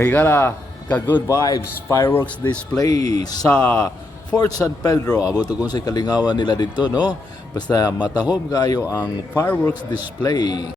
Mahigala ka good vibes fireworks display sa Fort San Pedro. Abot kung sa kalingawan nila dito, no? Basta matahom kayo ang fireworks display.